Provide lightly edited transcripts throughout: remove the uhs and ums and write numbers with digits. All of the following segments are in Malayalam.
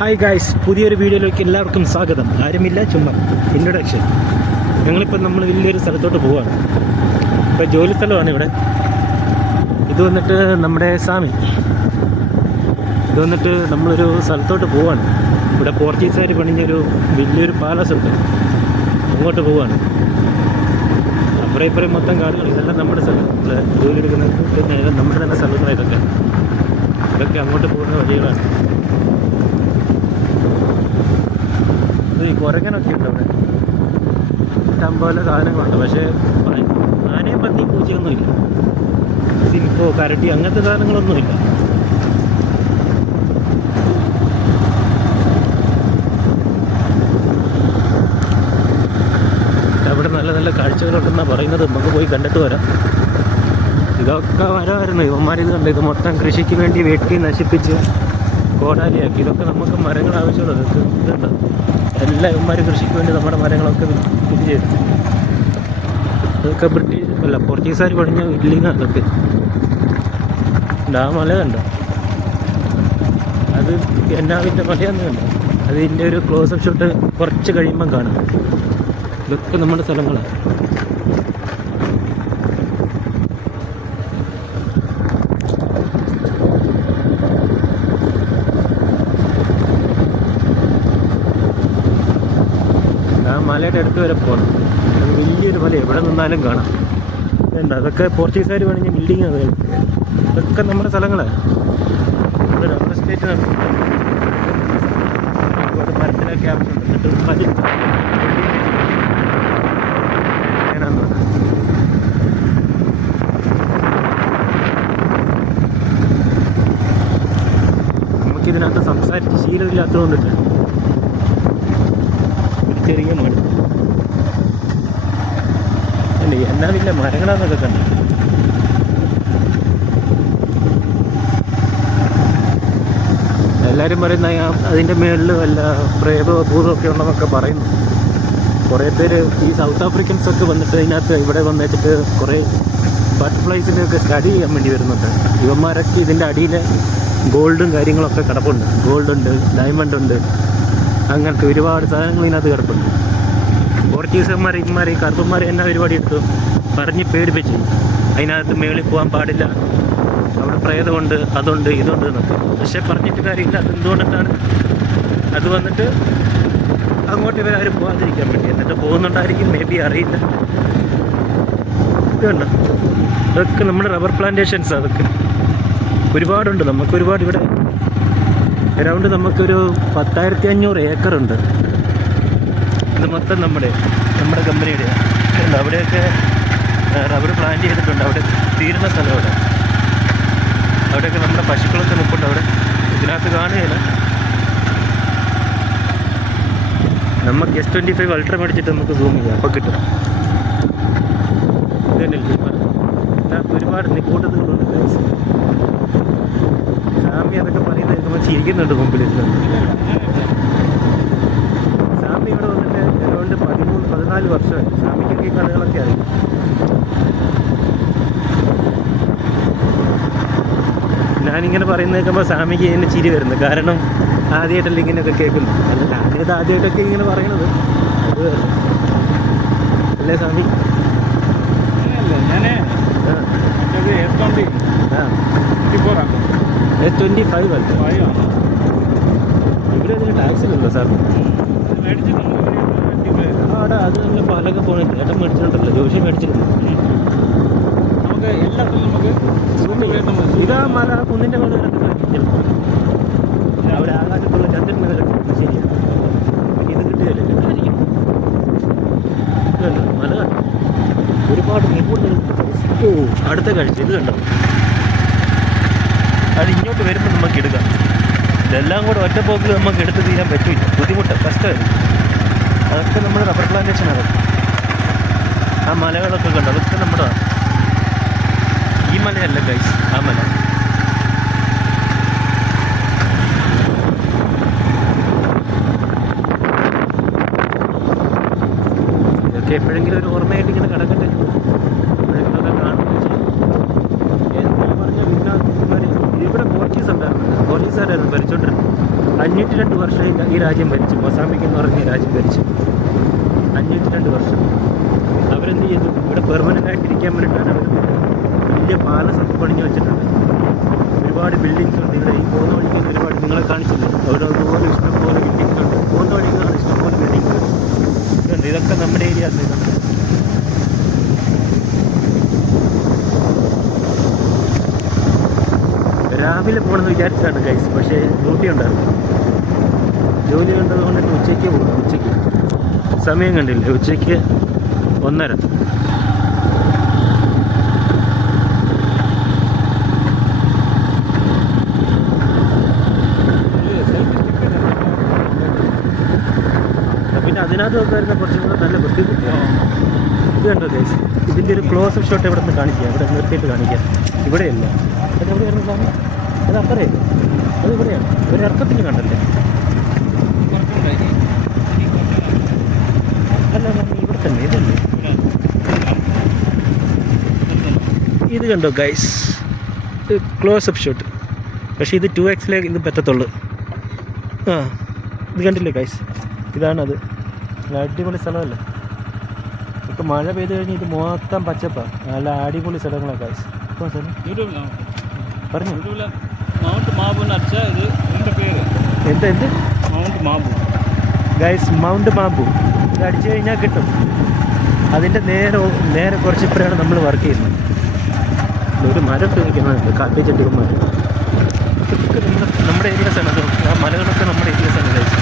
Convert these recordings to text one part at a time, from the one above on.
ഹായ് ഗായ്സ്, പുതിയൊരു വീഡിയോയിലേക്ക് എല്ലാവർക്കും സ്വാഗതം. ആരുമില്ല, ചുമ്മാ ഇൻട്രൊഡക്ഷൻ. ഞങ്ങളിപ്പോൾ നമ്മൾ വലിയൊരു സ്ഥലത്തോട്ട് പോവുകയാണ്. ഇപ്പോൾ ജോലി സ്ഥലമാണ് ഇവിടെ. ഇത് വന്നിട്ട് നമ്മുടെ സാമി. ഇത് വന്നിട്ട് നമ്മളൊരു സ്ഥലത്തോട്ട് പോവുകയാണ്. ഇവിടെ പോർച്ചുഗീസുകാർ പണിഞ്ഞൊരു വലിയൊരു പാലസ് ഉണ്ട്, അങ്ങോട്ട് പോവുകയാണ്. അപ്പുറം ഇപ്പുറം മൊത്തം കാടുകൾ. ഇതെല്ലാം നമ്മുടെ സ്ഥലം, ജോലി എടുക്കുന്നത് പിന്നെ നമ്മുടെ തന്നെ സ്ഥലങ്ങളായിട്ടൊക്കെ. ഇതൊക്കെ അങ്ങോട്ട് പോകുന്ന വഴികളാണ്. ഈ കുരങ്ങനൊക്കെ ഉണ്ട് അവിടെ, ഇഷ്ടംപോലെ സാധനങ്ങളുണ്ട്. പക്ഷേ ആനയും പന്നിയും പൂച്ചയൊന്നുമില്ല, സിംഹോ കരടി അങ്ങനത്തെ സാധനങ്ങളൊന്നുമില്ല. അവിടെ നല്ല നല്ല കാഴ്ചകളുണ്ടെന്നാണ് പറയുന്നത്. നമുക്ക് പോയി കണ്ടിട്ട് വരാം. ഇതൊക്കെ മരമായിരുന്നു. ഇവന്മാരിത് കണ്ട്, ഇത് മൊത്തം കൃഷിക്ക് വേണ്ടി വെട്ടി നശിപ്പിച്ച് കോടാലിയാക്കി. ഇതൊക്കെ നമുക്ക് മരങ്ങൾ ആവശ്യമുള്ളത്. ഇതുണ്ട്, എല്ലാ ഇവന്മാർ കൃഷിക്ക് വേണ്ടി നമ്മുടെ മരങ്ങളൊക്കെ ഇത് ചെയ്തു. ഇതൊക്കെ ബ്രിട്ടീഷ് അല്ല, പോർച്ചുഗീസുകാർ പണിഞ്ഞ ബിൽഡിങ്ങാണ് അതൊക്കെ. ആ മല കണ്ടോ, അത് എന്നാവിൻ്റെ മലയാന്ന് കണ്ടോ. അതിൻ്റെ ഒരു ക്ലോസപ്പ് ഷോട്ട് കുറച്ച് കഴിയുമ്പം കാണാം. ഇതൊക്കെ നമ്മുടെ സ്ഥലങ്ങളാണ്. മലയുടെ അടുത്ത് വരെ പോകണം. അത് വലിയൊരു മല, എവിടെ നിന്നാലും കാണാം. എന്താ, അതൊക്കെ പോർച്ചുഗീസുകാർ പണിഞ്ഞ ബിൽഡിങ്. അതൊക്കെ നമ്മുടെ സ്ഥലങ്ങളാണ്. നമ്മുടെ സ്റ്റേറ്റിനാണ്. ഒരുപാട് മരത്തിനൊക്കെ ആവശ്യമുണ്ട്. എന്നിട്ട് നമുക്കിതിനകത്ത് സംസാരിച്ച് ശീലമില്ലാത്തതുകൊണ്ടിട്ട് ചെറിയ മഴ അല്ലേ, എന്നാലില്ല മരങ്ങളാന്നൊക്കെ കണ്ടു. എല്ലാവരും പറയുന്ന അതിൻ്റെ മേളിൽ വല്ല പ്രേതോ ഭൂതമോ ഒക്കെ ഉണ്ടെന്നൊക്കെ പറയുന്നു. കുറേ പേര് ഈ സൗത്ത് ആഫ്രിക്കൻസൊക്കെ വന്നിട്ട് ഇതിനകത്ത് ഇവിടെ വന്നിട്ട് കുറേ ബട്ടർഫ്ലൈസിനെയൊക്കെ സ്റ്റഡി ചെയ്യാൻ വേണ്ടി വരുന്നുണ്ട്. ഇവന്മാരൊക്കെ ഇതിൻ്റെ അടിയിൽ ഗോൾഡും കാര്യങ്ങളൊക്കെ കിടപ്പുണ്ട്. ഗോൾഡുണ്ട്, ഡയമണ്ട് ഉണ്ട്, അങ്ങനത്തെ ഒരുപാട് സാധനങ്ങൾ ഇതിനകത്ത് കിടപ്പുണ്ട്. പോർച്ചുഗീസുകാർ ഇവന്മാർ ഈ കറുപ്പന്മാരെ എന്നാ പരിപാടി എടുത്തു പറഞ്ഞ് പേടിപ്പിച്ചു. അതിനകത്ത് മേളിൽ പോകാൻ പാടില്ല, അവിടെ പ്രേതമുണ്ട്, അതുണ്ട്, ഇതുണ്ട് എന്നൊക്കെ. പക്ഷെ പറഞ്ഞിട്ട് കാര്യമില്ല. അതെന്തുകൊണ്ടിട്ടാണ് അത് വന്നിട്ട് അങ്ങോട്ട് ഇവരാരും പോകാതിരിക്കാൻ വേണ്ടി. എന്നിട്ട് പോകുന്നുണ്ടായിരിക്കും, മേ ബി, അറിയില്ല. ഇതുണ്ട്, അതൊക്കെ നമ്മുടെ റബ്ബർ പ്ലാന്റേഷൻസ്. അതൊക്കെ ഒരുപാടുണ്ട്. നമുക്കൊരുപാട് ഇവിടെ അറൗണ്ട് നമുക്കൊരു 10,500 ഏക്കറുണ്ട്. ഇത് മൊത്തം നമ്മുടെ കമ്പനിയുടെ. അവിടെയൊക്കെ റബ്ബർ പ്ലാന്റ് ചെയ്തിട്ടുണ്ട്. അവിടെ തീരുന്ന സ്ഥലം അവിടെ. അവിടെയൊക്കെ നമ്മുടെ പശുക്കളൊക്കെ നിൽപ്പുണ്ട്. അവിടെ ഇതിനകത്ത് കാണുകയില്ല. നമുക്ക് S25 അൾട്ര മേടിച്ചിട്ട് നമുക്ക് സൂം ചെയ്യാം, അപ്പോൾ കിട്ടും. ഇതന്നെ ഇതിനകത്ത് ഒരുപാട് നിക്കൂട്ടത്തുകളുണ്ട്. സാമി അതൊക്കെ പറയുന്നത് കേൾക്കുമ്പോൾ ചിരിക്കുന്നുണ്ട് മുമ്പിൽ. സാമി ഇവിടെ വന്നിട്ട് അറൗണ്ട് 13-14 വർഷമായി. സാമിക്കൊക്കെ ഈ കഥകളൊക്കെ അറിയും. ഞാനിങ്ങനെ പറയുന്നത് കേൾക്കുമ്പോൾ സാമിക്ക് ഇതിന് ചിരി വരുന്നു. കാരണം ആദ്യമായിട്ടല്ല ഇങ്ങനെയൊക്കെ കേൾക്കുന്നു. അല്ല, ആദ്യമായിട്ടൊക്കെ ഇങ്ങനെ പറയണത് അത് അല്ലേ സാമി? S25 അല്ല, ഇവിടെ അതിന് ടാക്സിലുണ്ടോ സാർ? അവിടെ അത് നമ്മൾ പാലൊക്കെ പോകണം. ഏട്ടൻ മേടിച്ചിട്ടുണ്ടല്ലോ, ജോഷി മേടിച്ചിട്ടുണ്ട്. നമുക്ക് എല്ലാത്തിലും നമുക്ക് ഇതാ മല, കുന്നിൻ്റെ മുകളിലൊക്കെ അവിടെ ആകാശത്തുള്ള ചന്ദ്രൻ്റെ നിലക്ക് ശരിയാണ്. ഇത് കിട്ടുകയല്ലേ, കിട്ടാതിരിക്കും. മല ഒരുപാട് നിൽപ്പുണ്ട്. അടുത്ത കാഴ്ച ഇത് കണ്ടോ, അത് ഇങ്ങോട്ട് വരുമ്പോൾ നമുക്ക് എടുക്കാം. ഇതെല്ലാം കൂടെ ഒറ്റപ്പോക്ക് നമുക്ക് എടുത്ത് തീരാൻ പറ്റില്ല, ബുദ്ധിമുട്ടാണ്, കഷ്ടമായിരുന്നു. അതൊക്കെ നമ്മൾ റബ്ബർ പ്ലാന്റേഷനാണ്. ആ മലകളൊക്കെ കണ്ടോ, അതൊക്കെ നമ്മുടെ. ഈ മലയല്ല ഗൈസ്, ആ മല. ഇതൊക്കെ എപ്പോഴെങ്കിലും ഒരു ഓർമ്മയായിട്ട് ഇങ്ങനെ കിടക്കട്ടെ, എപ്പോഴെങ്കിലൊക്കെ കാണുകയും ചെയ്യും. പറഞ്ഞ ഇവിടെ പോർച്ചുഗീസ് ഉണ്ടായിരുന്നു, പോർച്ചുഗീസുകാരായിരുന്നു ഭരിച്ചോണ്ടിരുന്നത്. 502 വർഷം ഈ രാജ്യം ഭരിച്ചു. മൊസാംബിക് എന്ന് പറഞ്ഞ ഈ രാജ്യം ഭരിച്ചു 502 വർഷം. അവരെന്ത് ചെയ്തു? ഇവിടെ പെർമനൻ്റ് ആയിട്ട് ഇരിക്കാൻ വേണ്ടിയിട്ടാണ് അവർ വലിയ പാലസൊക്കെ പണിഞ്ഞ് വെച്ചിട്ടുണ്ട്. ഒരുപാട് ബിൽഡിങ്സ് ഉണ്ട് ഇവിടെ. ഈ പോകുന്ന വഴിക്ക് ഒരുപാട് നിങ്ങളെ കാണിച്ചില്ല. അവിടെ അതുപോലെ ഇഷ്ടംപോലെ ബിൽഡിങ്സ് ഉണ്ട്. പോകുന്ന വഴിക്കാണ് ഇഷ്ടംപോലെ ബിൽഡിങ്സ് ഉണ്ട്. ഇതൊക്കെ നമ്മുടെ ഏരിയാസ്. ഇതൊക്കെ രാവിലെ പോകണമെന്ന് വിചാരിച്ചതാണ് ഗൈസ്. പക്ഷേ ഡ്യൂട്ടി ഉണ്ടായിരുന്നു. ജോലി കണ്ടത് കൊണ്ടിട്ട് ഉച്ചയ്ക്ക് പോകും. ഉച്ചയ്ക്ക് സമയം കണ്ടില്ല. ഉച്ചയ്ക്ക് 1:30. പിന്നെ അതിനകത്ത് നോക്കാറുണ്ട് കുറച്ചും കൂടെ നല്ല ബുദ്ധിമുട്ടാണ്. ഇത് കണ്ടോ ഗൈസ്, ഇതിൻ്റെ ഒരു ക്ലോസ് ഷോട്ട് ഇവിടെ നിന്ന് കാണിക്കുക. ഇവിടെ നിർത്തിയിട്ട് കാണിക്കാം. ഇവിടെയല്ല, അതെവിടെയായിരുന്നു സാധനം? അത് അപ്പറയല്ല, അത് ഇവിടെയാണ്. ഒരു ഇറക്കത്തിൽ കണ്ടല്ലേ? അല്ല, ഇവിടെ തന്നെ. ഇതല്ലേ ഇത് കണ്ടോ ഗൈസ്, ക്ലോസപ്പ് ഷോട്ട്. പക്ഷേ ഇത് 2x ഇത് പറ്റത്തുള്ളൂ. ആ, ഇത് കണ്ടില്ലേ ഗൈസ്? ഇതാണത്. അടിപൊളി സ്ഥലമല്ലേ? ഇപ്പം മഴ പെയ്ത് കഴിഞ്ഞ് ഇത് മൊത്തം പച്ചപ്പാണ്. നല്ല അടിപൊളി സ്ഥലങ്ങളാണ് ഗൈസ്. പറഞ്ഞു മൗണ്ട് മാബു എന്ത് മൗണ്ട് മാബു ഗൈസ്, മൗണ്ട് മാബു. ഇത് അടിച്ചു കഴിഞ്ഞാൽ കിട്ടും. അതിൻ്റെ നേരെ കുറച്ച് ഇപ്പോഴാണ് നമ്മൾ വർക്ക് ചെയ്യുന്നത്. ഒരു മരം നിൽക്കുന്നുണ്ട്, കാട്ടിച്ചട്ടികുമാർ. ഇതൊക്കെ നമ്മുടെ ഏരിയാസാണ്. അത് ആ മലകളൊക്കെ നമ്മുടെ ഏരിയാസാണ് ഗൈസ്.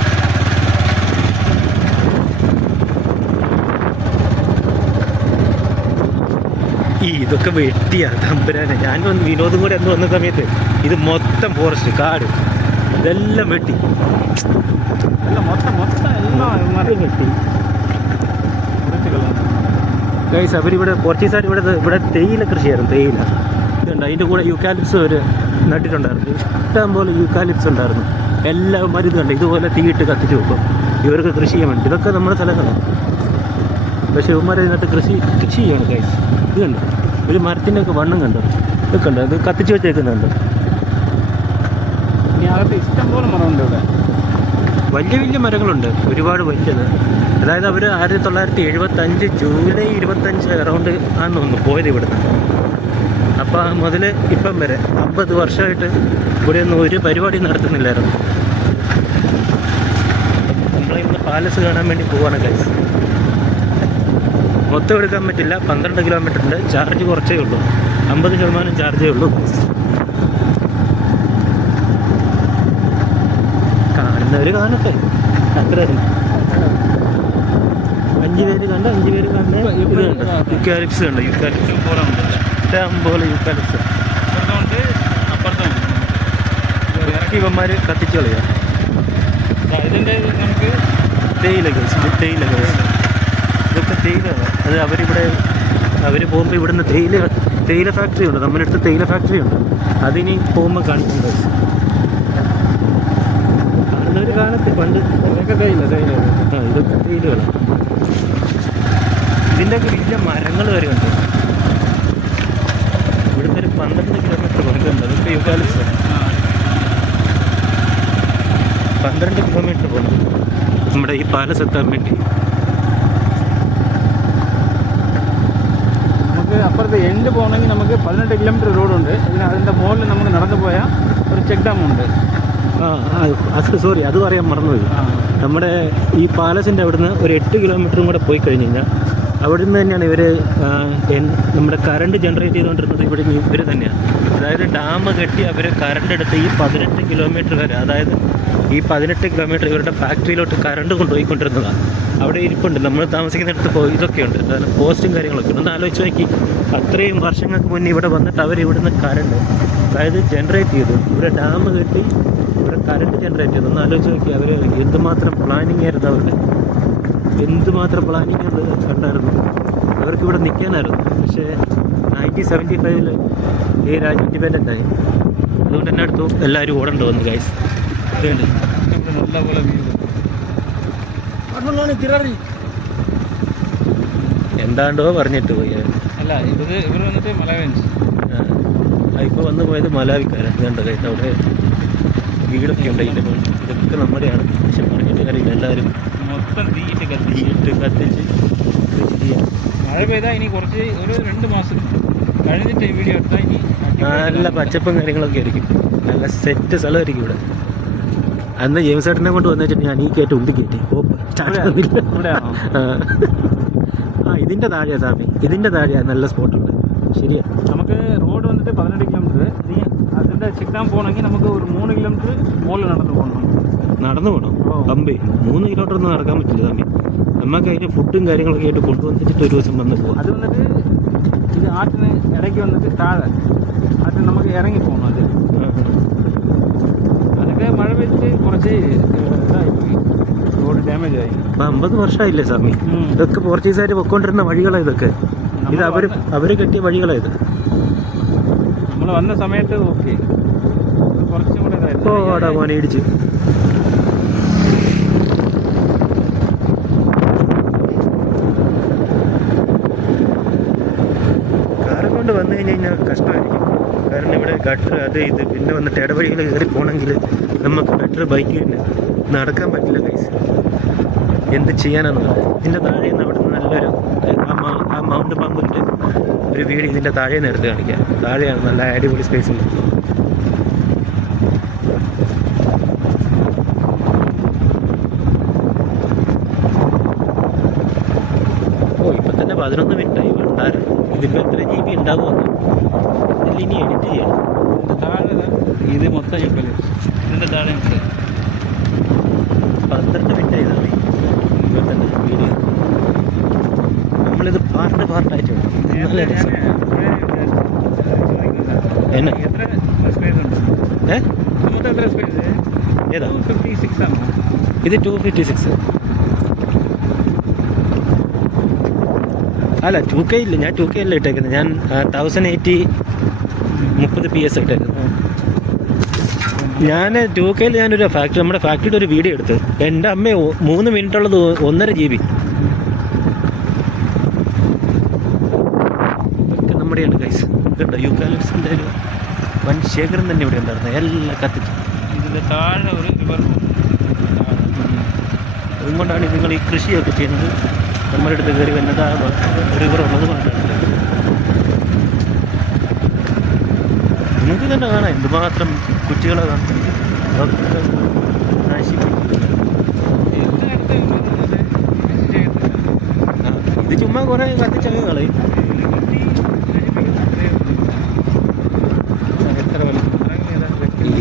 ഇതൊക്കെ വെട്ടിയാണ് തമ്പുരാനെ. ഞാൻ വിനോദം കൂടെ എന്ന് വന്ന സമയത്ത് ഇത് മൊത്തം ഫോറസ്റ്റ്, കാട്, ഇതെല്ലാം വെട്ടി. വെട്ടി ഗൈസ്. അവരിവിടെ പോർച്ചുഗീസുകാർ ഇവിടെ തേയില കൃഷിയായിരുന്നു. തേയില ഇതുണ്ട്. അതിൻ്റെ കൂടെ യൂക്കാലിപ്സ് അവർ നട്ടിട്ടുണ്ടായിരുന്നു. ഇഷ്ടം പോലെ യൂക്കാലിപ്സ് ഉണ്ടായിരുന്നു. എല്ലാവരും ഇത് കണ്ട് ഇതുപോലെ തീയിട്ട് കത്തിച്ച് വെക്കും ഇവർക്ക് കൃഷി ചെയ്യാൻ വേണ്ടി. ഇതൊക്കെ നമ്മുടെ സ്ഥലങ്ങളാണ്. പക്ഷേ ഇവന്മാർ ഇതിനകത്ത് കൃഷി ചെയ്യണം ഗൈസ്. ഇത് കണ്ടു, ഒരു മരത്തിൻ്റെയൊക്കെ വണ്ണം കണ്ടോ? ഇതൊക്കെ ഉണ്ട്. അത് കത്തിച്ച് വെച്ചേക്കുന്നുണ്ട്. ഇനി അകത്ത് ഇഷ്ടംപോലെ മരമുണ്ട് ഇവിടെ. വലിയ വലിയ മരങ്ങളുണ്ട്, ഒരുപാട് വലിയത്. അതായത് അവർ 1975 ജൂലൈ 25 അറൗണ്ട് ആണെന്ന് തോന്നുന്നു പോയത് ഇവിടുന്ന്. അപ്പോൾ മുതൽ ഇപ്പം വരെ 50 വർഷമായിട്ട് ഇവിടെ ഒന്നും ഒരു പരിപാടി നടത്തുന്നില്ലായിരുന്നു. നമ്മളിന്ന് പാലസ് കാണാൻ വേണ്ടി പോവാണ് ഗൈസ്. മൊത്തം എടുക്കാൻ പറ്റില്ല. 12 കിലോമീറ്റർ ഉണ്ട്. ചാർജ് കുറച്ചേ ഉള്ളൂ, 50% ചാർജേ ഉള്ളൂ. കാണുന്നവർ കാണട്ടെ, അത്ര 5 പേര് കണ്ട് 5 പേര് കണ്ട്. ഇത് കണ്ട് യൂക്കാലിപ്സ് കണ്ടോ? യൂക്കാലിപ്സ് ഇഷ്ടം പോലെ യൂക്കാലിപ്സ്. ഇവന്മാർ കത്തിച്ച് കളയുക. ഇതിൻ്റെ നമുക്ക് തേയില കഴിച്ചു. ഇതൊക്കെ തേയിലാണ്. അത് അവർ പോകുമ്പോൾ ഇവിടുന്ന് തേയില ഫാക്ടറി ഉണ്ട്. നമ്മുടെ അടുത്ത് തേയില ഫാക്ടറി ഉണ്ട്. അതിനി പോകുമ്പോൾ കാണിക്കുന്നുണ്ട്. കാണുന്നവർ കാണത്തെ. പണ്ട് ഇതൊക്കെ തേയില. ഇതൊക്കെ തേയിലകളാണ്. ഇതിൻ്റെയൊക്കെ വലിയ മരങ്ങൾ വരെ ഉണ്ട്. ഇവിടുത്തെ ഒരു 12 കിലോമീറ്റർ കൊടുക്കുന്നുണ്ട്. അതൊക്കെ യൂക്കാലിപ്സ് 12 കിലോമീറ്റർ പോകണം നമ്മുടെ ഈ പാലസ് എത്താൻ വേണ്ടി. നമുക്ക് അപ്പുറത്ത് എൻഡ് പോകണമെങ്കിൽ നമുക്ക് 18 കിലോമീറ്റർ റോഡുണ്ട്. അതിൻ്റെ മുകളിൽ നമുക്ക് നടന്നു പോയാൽ ഒരു ചെക്ക് ഡാം ഉണ്ട്. സോറി, അത് പറയാൻ മറന്നുപോയി. നമ്മുടെ ഈ പാലസിൻ്റെ അവിടുന്ന് ഒരു 8 കിലോമീറ്ററും കൂടെ പോയി കഴിഞ്ഞ് കഴിഞ്ഞാൽ അവിടെ നിന്ന് തന്നെയാണ് ഇവർ നമ്മുടെ കറണ്ട് ജനറേറ്റ് ചെയ്തുകൊണ്ടിരുന്നത്. ഇവർ തന്നെയാണ്. അതായത് ഡാം കെട്ടി അവർ കറണ്ട് എടുത്ത് ഈ 18 കിലോമീറ്റർ വരെ, അതായത് ഈ 18 കിലോമീറ്റർ ഇവരുടെ ഫാക്ടറിയിലോട്ട് കറണ്ട് കൊണ്ടുപോയിക്കൊണ്ടിരുന്നതാണ്. അവിടെ ഇരിപ്പുണ്ട്. നമ്മൾ താമസിക്കുന്നിടത്ത് ഇതൊക്കെയുണ്ട്, കാരണം പോസ്റ്റും കാര്യങ്ങളൊക്കെ ഉണ്ട്. ഒന്ന് ആലോചിച്ച് നോക്കി, അത്രയും വർഷങ്ങൾക്ക് മുന്നേ ഇവിടെ വന്നിട്ട് അവർ ഇവിടുന്ന് കറണ്ട്, അതായത് ജനറേറ്റ് ചെയ്തു. ഇവിടെ ഡാം കെട്ടി ഇവിടെ കറണ്ട് ജനറേറ്റ് ചെയ്തു. ഒന്ന് ആലോചിച്ച് നോക്കി, അവർ എന്തുമാത്രം പ്ലാനിങ് ആയിരുന്നു അവരുടെ. എന്തുമാത്രം പ്ലാനിങ് അത് കണ്ടായിരുന്നു. അവർക്ക് ഇവിടെ നിൽക്കാനായിരുന്നു. പക്ഷേ 1975 ഈ രാജ്യം ഇൻഡിപെൻഡൻ്റ് ആയി. അതുകൊണ്ട് തന്നെ അടുത്തു എല്ലാവരും ഓടേണ്ടി വന്നു ഗൈസ്. ഇതുണ്ട് നല്ലപോലെ എന്താണ്ടോ പറഞ്ഞിട്ട് പോയി. അല്ല, ഇവർ വന്നിട്ട് മലാവൻസ്. ഇപ്പോൾ വന്നു പോയത് മലാവിക്കാരാണ്. ഇതുണ്ട് ഗൈസ്. അവിടെ വീടൊക്കെ ഉണ്ട് ഇതിൻ്റെ മുകളിൽ. ഇതൊക്കെ നമ്മുടെയാണ്, പക്ഷെ പറഞ്ഞിട്ട് കാര്യമില്ല, എല്ലാവരും മൊത്തം തീയിട്ട് തീയിട്ട് കത്തിച്ച് കൃഷി ചെയ്യാം. മഴ പെയ്താൽ ഇനി കുറച്ച് ഒരു 2 മാസം കഴിഞ്ഞിട്ട് ഈ വീഡിയോ എടുത്താൽ ഇനി നല്ല പച്ചപ്പും കാര്യങ്ങളൊക്കെ ആയിരിക്കും, നല്ല സെറ്റ് സ്ഥലമായിരിക്കും ഇവിടെ. അന്ന് ജെയിംസ് ഏട്ടനെ കൊണ്ട് വന്നു വെച്ചിട്ട് ഞാൻ ഈ കയറ്റം ഉന്തി കയറ്റി സ്റ്റാർട്ട് ആവുന്നില്ല. ഇവിടെയാണോ? ആ ഇതിൻ്റെ താഴെയാണ് സാമി, ഇതിൻ്റെ താഴെയാണ് നല്ല സ്പോട്ടുണ്ട്. ശരിയാ, നമുക്ക് റോഡ് വന്നിട്ട് 18 കിലോമീറ്റർ. ഇനി അതിൻ്റെ ചിക്കാൻ പോകണമെങ്കിൽ നമുക്ക് ഒരു 3 കിലോമീറ്റർ മുകളിൽ നടന്നു പോകണം. നടന്നു പോകണം. പമ്പേ 3 കിലോമീറ്റർ ഒന്നും നടക്കാൻ പറ്റില്ല സാമി. നമുക്ക് അതിന് ഫുഡും കാര്യങ്ങളൊക്കെ ആയിട്ട് കൊണ്ടുവന്നിട്ട് ഒരു ദിവസം വന്ന് പോകാം. അത് വന്നിട്ട് ഇത് ആറ്റിന് ഇടയ്ക്ക് വന്നിട്ട് താഴെ ആറ്റിന് നമുക്ക് ഇറങ്ങി പോകണം. അത് അതൊക്കെ മഴ പെയ്തിട്ട് കുറച്ച് ഇതായിപ്പോയി, റോഡ് ഡാമേജ് ആയി. 50 വർഷമായില്ലേ സ്വാമി, ഇതൊക്കെ പോർച്ചുഗീസുകാർ പൊക്കോണ്ടിരുന്ന വഴികളാണ് ഇതൊക്കെ. ഇത് അവര് കെട്ടിയ വഴികളാണ് ഇത്. നമ്മൾ വന്ന സമയത്ത് ഓക്കെ, കുറച്ചും കൂടെ ഇതായിരുന്നു. ഓടാ മോനെ ഇടിച്ച്. കാറ് കൊണ്ട് വന്നു കഴിഞ്ഞാൽ കഷ്ടമായിരിക്കും, കാരണം ഇവിടെ ഗട്ടർ അത് ഇത്, പിന്നെ വന്നിട്ട് ഇടവഴികൾ കയറി പോകണമെങ്കിൽ നമുക്ക് ബെറ്റർ ബൈക്ക് തന്നെ. നടക്കാൻ പറ്റില്ല കൈസ്, എന്ത് ചെയ്യാനാണെന്നുള്ളത്. ഇതിൻ്റെ താഴെ നിന്ന് അവിടെ നിന്ന് നല്ലൊരു ആ മൗണ്ട് പാമ്പിൻ്റെ ഒരു വീട് ഇതിൻ്റെ താഴെ നിന്ന് എടുത്ത് കാണിക്കാം. താഴെയാണ് നല്ല അടിപൊളി സ്പേസ് ഉണ്ട്. ഓ ഇപ്പം തന്നെ 11 മിനിറ്റായി. വണ്ടാരം ഇതിപ്പോൾ എത്ര GB ഉണ്ടാകുമെന്ന് ഇതിൽ ഇനി എഡിറ്റ് ചെയ്യണം. താഴെ ഇത് മൊത്തം ഞെക്കല്, ഇതിൻ്റെ താഴെ 12 മിനിറ്റ് ചെയ്താൽ മതി. ഇപ്പോൾ തന്നെ വീഡിയോ നമ്മളിത് പാർട്ടായിട്ട് വേണം. നല്ല രസം. എന്നാ എത്ര സ്പേസ് ഉണ്ട്? മൊത്തം എത്ര സ്പേസ്? ഏതാ 256 ആണോ? ഇത് 256. അല്ല 2K ഇല്ല, ഞാൻ 2K അല്ല ഇട്ടേക്കുന്നത്, ഞാൻ 1080 30 PS ഇട്ടേക്കുന്നത്. ഞാൻ 2Kയിൽ ഞാനൊരു നമ്മുടെ ഫാക്ടറിയുടെ ഒരു വീഡിയോ എടുത്ത്, എൻ്റെ അമ്മ 3 മിനിറ്റുള്ളത് 1.5 GB. ഇതൊക്കെ നമ്മുടെയാണ് ഗൈസ്. കേട്ടോ യൂക്കാലിപ്സിൻ്റെ ഒരു വൻ ശേഖരം തന്നെ ഇവിടെ ഉണ്ടായിരുന്നു, എല്ലാം കത്തിച്ചു. ഇതിൻ്റെ താഴെ ഒരു റിവർ, അതുകൊണ്ടാണ് നിങ്ങൾ ഈ കൃഷിയൊക്കെ ചെയ്യുന്നത്. നമ്മുടെ അടുത്ത് കയറി വന്നത് ആ റിവർ ഉള്ളത് കൊണ്ടാണ്. നിങ്ങൾക്ക് തന്നെ കാണാം എന്തുമാത്രം കുറ്റികളെ കാണും. അതൊക്കെ ഇത് ചുമ്മാ കുറേ കത്തിച്ചങ്ങ് കളയും.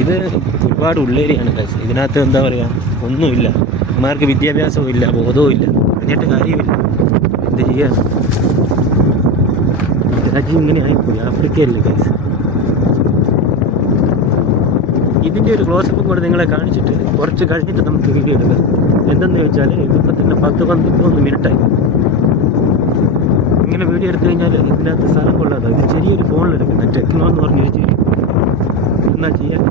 ഇത് ഒരുപാട് ഉള്ളേരിയാണ് കഴിച്ചത്. ഇതിനകത്ത് എന്താ പറയുക, ഒന്നുമില്ല. അമ്മമാർക്ക് വിദ്യാഭ്യാസവും ഇല്ല, ബോധവും ഇല്ല, പറഞ്ഞിട്ട് കാര്യമില്ല. എന്ത് ചെയ്യാൻ, രാജ്യം ഇങ്ങനെ ആയിപ്പോയി. ആഫ്രിക്കയല്ലേ ഗൈസ്. ഇതിൻ്റെ ഒരു ക്ലോസപ്പും കൂടെ നിങ്ങളെ കാണിച്ചിട്ട് കുറച്ച് കഴിഞ്ഞിട്ട് നമുക്ക് വീഡിയോ എടുക്കാം. എന്തെന്ന് ചോദിച്ചാൽ ഇതിപ്പോൾ തന്നെ 10-11 മിനിറ്റായി. ഇങ്ങനെ വീഡിയോ എടുത്തു കഴിഞ്ഞാൽ ഇതിനകത്ത് സ്ഥലം കൊള്ളാതെ. ഇത് ചെറിയൊരു ഫോണിലെടുക്കുന്ന ടെക്നോ എന്ന് പറഞ്ഞൊരു ചെറിയ, എന്നാ ചെയ്യാൻ.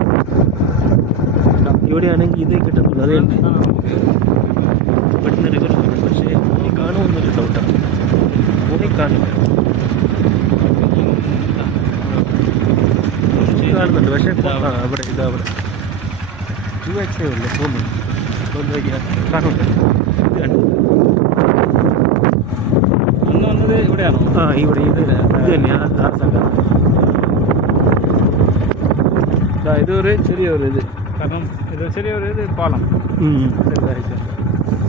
ഇവിടെയാണെങ്കിൽ ഇതേ കിട്ടുന്നുള്ളൂ. അത് ഇവിടുന്ന് റിവർ കാണും, പക്ഷേ ഈ കാണുമെന്നൊരു ഡൗട്ടാണ്. പോയി കാണില്ല, കാണുന്നുണ്ട്, പക്ഷേ അവിടെ ഇതവിടെ 2x ഉള്ളു തോന്നുന്നു. കാണുന്നുണ്ട്. ഇത് കണ്ടു വന്നത് ഇവിടെയാണോ? ആ ഇവിടെ ഇത് തന്നെയാണ് ആ സ്ഥലം. ഇതൊരു ചെറിയൊരു ഇത്, കാരണം ഇത് ചെറിയൊരു ഇത് പാലം ചെറുതായിട്ട്,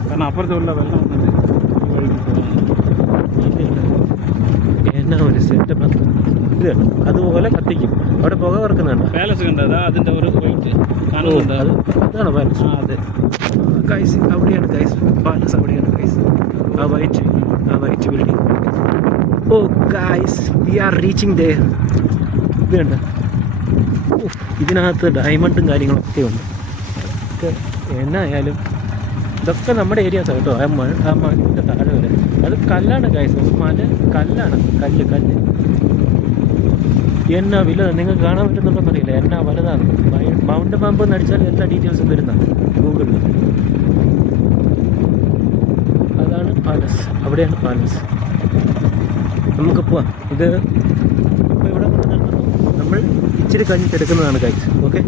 കാരണം അപ്പുറത്തുള്ള വെള്ളം വന്നിട്ട് ഈ വഴിക്ക് പോകാൻ എന്നാ ഒരു സെറ്റപ്പ്. ഇത് കണ്ടു, അതുപോലെ കത്തിക്കും. അവിടെ പുക വറക്കുന്നുണ്ട്. പാലസ് കണ്ടത് അതിൻ്റെ ഒരു വൈറ്റ് കാണുന്നുണ്ട്. അതാണ് പാലസ്. ആ അതെ ഗൈസ്, അവിടെയാണ് ഗൈസ് പാലസ്, അവിടെയാണ് ഗൈസ് ആ white building. Oh guys, we are reaching ദേ. ഇത് കണ്ട, ഇതിനകത്ത് ഡയമണ്ടും കാര്യങ്ങളൊക്കെ ഉണ്ട്. ഇതൊക്കെ എന്നായാലും ഇതൊക്കെ നമ്മുടെ ഏരിയാസ് കേട്ടോ. ആ മണ്ണിൻ്റെ താഴെ വരെ അത് കല്ലാണ് ഗൈസ്, മല കല്ലാണ്, കല്ല്. എന്നാ വില നിങ്ങൾക്ക് കാണാൻ പറ്റുന്നുണ്ടോന്ന് അറിയില്ല, എന്നാ വലുതാണ്. മൗണ്ട് പാമ്പ് എന്ന് അടിച്ചാൽ എല്ലാ ഡീറ്റെയിൽസും വരുന്നതാണ് ഗൂഗിളിൽ. അതാണ് പാലസ്, അവിടെയാണ് പാലസ്. നമുക്ക് പോവാം. ഇത് ഇപ്പോൾ ഇവിടെ കൊണ്ട് നിർത്തുന്നു. നമ്മൾ ഇച്ചിരി കഴിഞ്ഞിട്ട് എടുക്കുന്നതാണ് ഗൈസ്. ഓക്കെ.